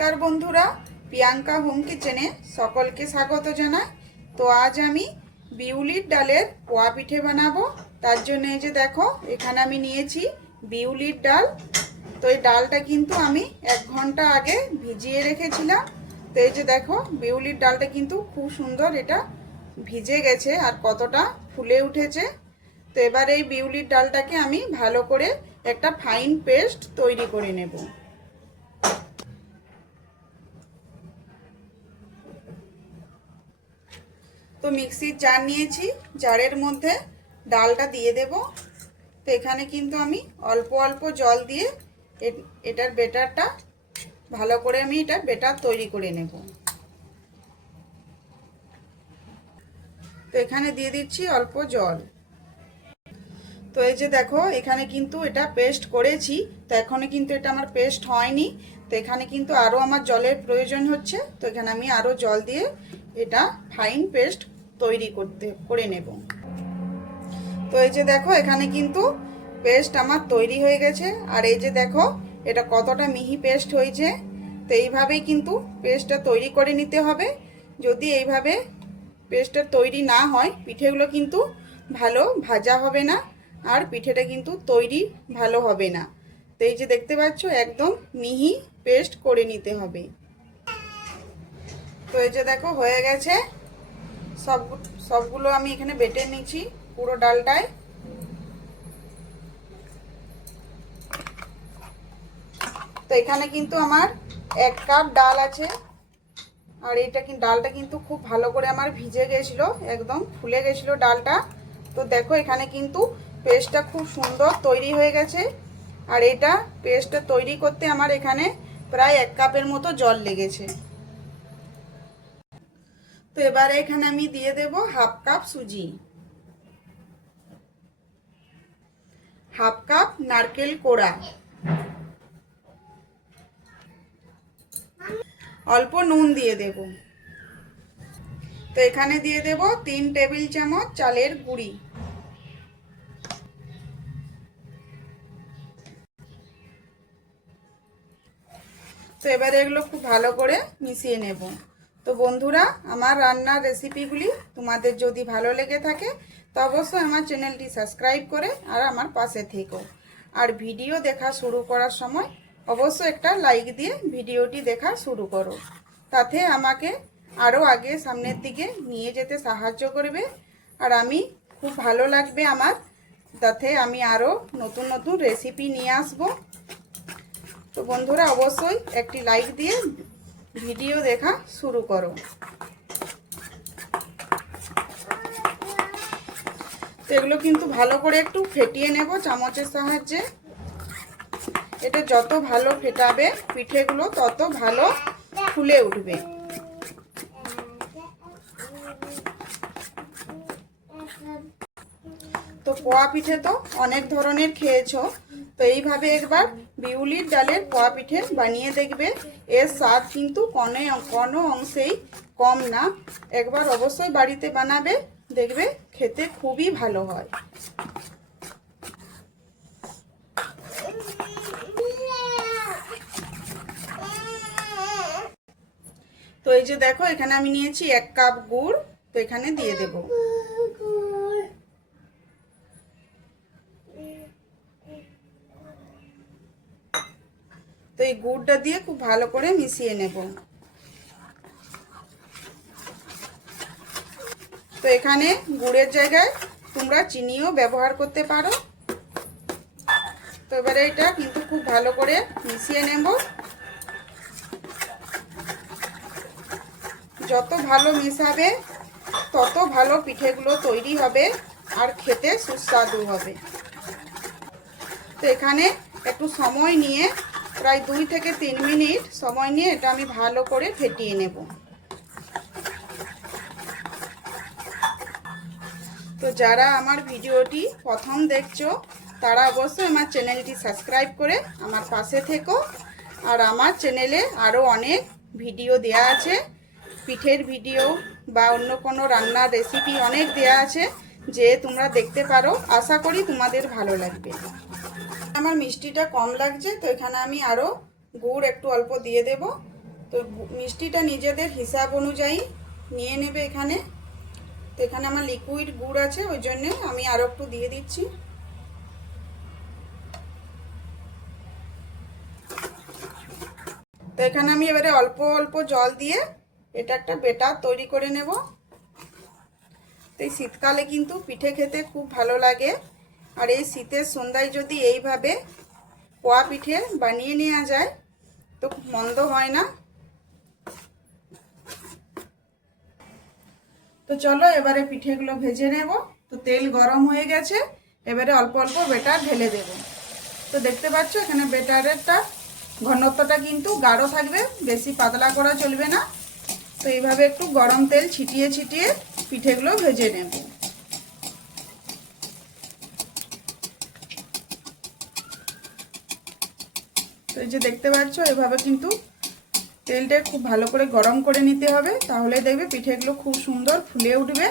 नमस्कार बंधुरा प्रियंका होम किचेने सकलके स्वागत जानाई। तो आज आमी बिउलिर डालेर पोया पिठे बानाबो। तार जोन्नो এই যে দেখো এখানে আমি নিয়েছি বিউলির ডাল। তো এই ডালটা কিন্তু আমি 1 ঘন্টা আগে ভিজিয়ে রেখেছিলাম। তো এই যে দেখো বিউলির ডালটা কিন্তু খুব সুন্দর এটা ভিজে গেছে আর কতটা ফুলে উঠেছে। তো এবার এই বিউলির ডালটাকে আমি ভালো করে একটা ফাইন পেস্ট তৈরি করে নেব। तो मिक्सिर जार निয়েছি, জারের মধ্যে ডালটা দিয়ে দেব। তো এখানে কিন্তু আমি অল্প অল্প জল দিয়ে এটার বেটারটা ভালো করে আমি এটা বেটার তৈরি করে নেব। তো এখানে দিয়ে দিচ্ছি অল্প জল। তো এই যে দেখো এখানে কিন্তু এটা পেস্ট করেছি। তো এখনো কিন্তু এটা আমার পেস্ট হয়নি। তো এখানে কিন্তু আরো আমার জলের প্রয়োজন হচ্ছে। তো এখানে আমি আরো জল দিয়ে এটা ফাইন পেস্ট তৈরি করে নেব। তো এই যে দেখো এখানে কিন্তু পেস্ট আমার তৈরি হয়ে গেছে। আর এই যে দেখো এটা কতটা মিহি পেস্ট হয়েছে। তো এইভাবেই কিন্তু পেস্টটা তৈরি করে নিতে হবে। যদি এইভাবে পেস্টটা তৈরি না হয় পিঠেগুলো কিন্তু ভালো ভাজা হবে না আর পিঠেটা কিন্তু তৈরি ভালো হবে না। তো এই যে দেখতে পাচ্ছ একদম মিহি পেস্ট করে নিতে হবে। তো এই যে দেখো হয়ে গেছে, সবগুলো আমি এখানে বেটে নিচ্ছি পুরো ডালটায়। তো এখানে কিন্তু আমার 1 কাপ ডাল আছে আর এটা কিন্তু ডালটা কিন্তু খুব ভালো করে আমার ভিজে গেছিল, একদম ফুলে গেছিল ডালটা। তো দেখো এখানে কিন্তু পেস্টটা খুব সুন্দর তৈরি হয়ে গেছে। আর এটা পেস্টটা তৈরি করতে আমার এখানে প্রায় 1 কাপের মতো জল লেগেছে। তো এবারে এখানে আমি দিয়ে দেব হাফ কাপ সুজি, হাফ কাপ নারকেল কোড়া, অল্প নুন দিয়ে দেব। তো এখানে দিয়ে দেব 3 টেবিল চামচ চালের গুঁড়ি। তো এবারে এগুলো খুব ভালো করে মিশিয়ে নেব। তো বন্ধুরা আমার রান্নার রেসিপিগুলি তোমাদের যদি ভালো লেগে থাকে তো অবশ্যই আমার চ্যানেলটি সাবস্ক্রাইব করে আর আমার পাশে থেকো। আর ভিডিও দেখা শুরু করার সময় অবশ্যই একটা লাইক দিয়ে ভিডিওটি দেখা শুরু করো। তাতে আমাকে আরও আগে সামনের দিকে নিয়ে যেতে সাহায্য করবে আর আমি খুব ভালো লাগবে আমার, তাতে আমি আরও নতুন নতুন রেসিপি নিয়ে আসবো। তো বন্ধুরা অবশ্যই একটি লাইক দিয়ে ভিডিও দেখা শুরু করো। তো এগুলো কিন্তু ভালো করে একটু ফেটিয়ে নেব চামচের সাহায্যে। এটা যত ভালো ফেটাবে পিঠেগুলো তত ভালো ফুলে উঠবে। তো পোয়া পিঠে তো অনেক ধরনের খেয়েছো। তো এইভাবে একবার বিউলির ডালের পোয়া পিঠে বানিয়ে দেখবে, এর স্বাদ কিন্তু কোনো অংশেই কম না। একবার অবশ্যই বাড়িতে বানাবে, দেখবে খেতে খুবই ভালো হয়। তো এই যে দেখো এখানে আমি নিয়েছি 1 কাপ গুড়। তো এখানে দিয়ে দেব। তো এই গুড়টা দিয়ে খুব ভালো করে মিশিয়ে নেব। তো এখানে গুড়ের জায়গায় তোমরা চিনিও ব্যবহার করতে পারো। তো এবারে এটা কিন্তু খুব ভালো করে মিশিয়ে নেব। যত ভালো মেশাবে তত ভালো পিঠেগুলো তৈরি হবে আর খেতে সুস্বাদু হবে। তো এখানে একটু সময় নিয়ে প্রায় 2 থেকে 3 মিনিট সময় নিয়ে এটা আমি ভালো করে ফেটিয়ে নেব। তো যারা আমার ভিডিওটি প্রথম দেখছো তারা অবশ্যই আমার চ্যানেলটি সাবস্ক্রাইব করে আমার পাশে থেকো। আর আমার চ্যানেলে আরও অনেক ভিডিও দেয়া আছে, পিঠের ভিডিও বা অন্য কোনো রান্নার রেসিপি অনেক দেয়া আছে, যে তোমরা দেখতে পারো। আশা করি তোমাদের ভালো লাগবে। আমার মিষ্টিটা কম লাগছে, তো এখানে আমি আরও গুড় একটু অল্প দিয়ে দেব। তো মিষ্টিটা নিজেদের হিসাব অনুযায়ী নিয়ে নেবে এখানে। তো এখানে আমার লিকুইড গুড় আছে, ওই জন্য আমি আরও একটু দিয়ে দিচ্ছি। তো এখানে আমি এবারে অল্প অল্প জল দিয়ে এটা একটা বেটার তৈরি করে নেব। তো এই শীতকালে কিন্তু পিঠে খেতে খুব ভালো লাগে, আর এই শীতের সন্ধ্যায় যদি এইভাবে পোয়া পিঠে বানিয়ে নেওয়া যায় তো খুব মন্দ হয় না। তো চলো এবারে পিঠেগুলো ভেজে নেব। তো তেল গরম হয়ে গেছে, এবারে অল্প অল্প বেটার ঢেলে দেব। তো দেখতে পাচ্ছ এখানে বেটারেরটা ঘনত্বটা কিন্তু গাঢ় থাকবে, বেশি পাতলা করা চলবে না। তো এইভাবে একটু গরম তেল ছিটিয়ে ছিটিয়ে পিঠেগুলো ভেজে নেব। তো এই যে দেখতে পাচ্ছ এভাবে কিন্তু তেলটা খুব ভালো করে গরম করে নিতে হবে, তাহলে দেখবে পিঠেগুলো খুব সুন্দর ফুলে উঠবে।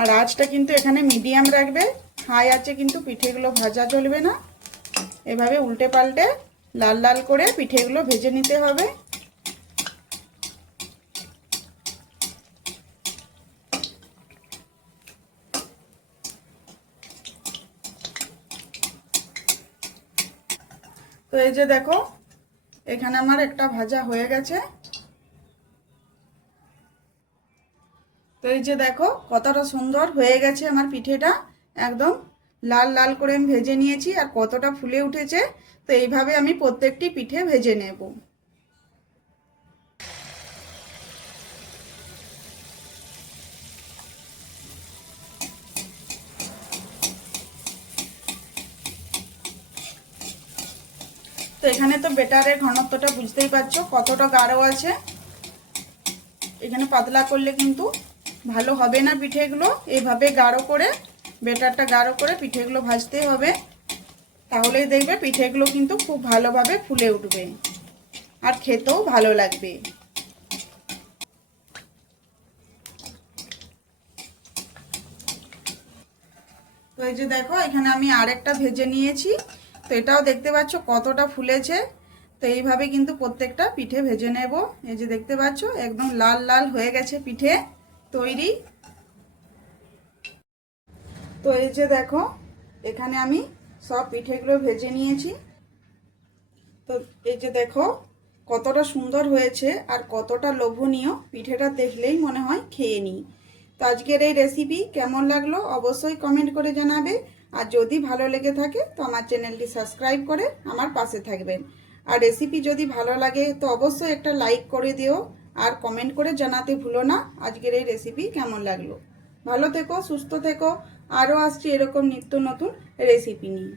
আর আঁচটা কিন্তু এখানে মিডিয়াম রাখবে, হাই আঁচে কিন্তু পিঠেগুলো ভাজা চলবে না। এভাবে উল্টে পাল্টে লাল লাল করে পিঠেগুলো ভেজে নিতে হবে। তো এই যে দেখো এখানে আমার একটা ভাজা হয়ে গেছে। তো এই যে দেখো কতটা সুন্দর হয়ে গেছে আমার পিঠেটা, একদম লাল লাল করে আমি ভেজে নিয়েছি, আর কতটা ফুলে উঠেছে। তো এইভাবে আমি প্রত্যেকটি পিঠে ভেজে নেব। তো এখানে তো বেটারের ঘনত্বটা বুঝতেই পারছো কতটা গাঢ় আছে। এখানে পাতলা করলে কিন্তু ভালো হবে না পিঠেগুলো, এইভাবে গাঢ় করে বেটারটা গাঢ় করে পিঠেগুলো ভাজতে হবে, তাহলেই দেখবে পিঠেগুলো কিন্তু খুব ভালোভাবে ফুলে উঠবে আর খেতেও ভালো লাগবে। তো এই যে দেখো এখানে আমি আরেকটা ভেজে নিয়েছি। তো এটাও দেখতে পাচ্ছ কতটা ফুলেছে। তো এইভাবে কিন্তু প্রত্যেকটা পিঠে ভেজে নেব। এই যে দেখতে পাচ্ছ একদম লাল লাল হয়ে গেছে পিঠে তৈরি। তো এই যে দেখো এখানে আমি সব পিঠেগুলো ভেজে নিয়েছি। তো এই যে দেখো কতটা সুন্দর হয়েছে আর কতটা লোভনীয়, পিঠেটা দেখলেই মনে হয় খেয়ে নিই। তো আজকের এই রেসিপি কেমন লাগলো অবশ্যই কমেন্ট করে জানাবে, আর যদি ভালো লেগে থাকে তো আমার চ্যানেলটি সাবস্ক্রাইব করে আমার পাশে থাকবেন। আর রেসিপি যদি ভালো লাগে তো অবশ্যই একটা লাইক করে দিও, আর কমেন্ট করে জানাতে ভুলো না আজকের এই রেসিপি কেমন লাগলো। ভালো থেকো, সুস্থ থেকো, আরও আসছি এরকম নিত্য নতুন রেসিপি নিয়ে।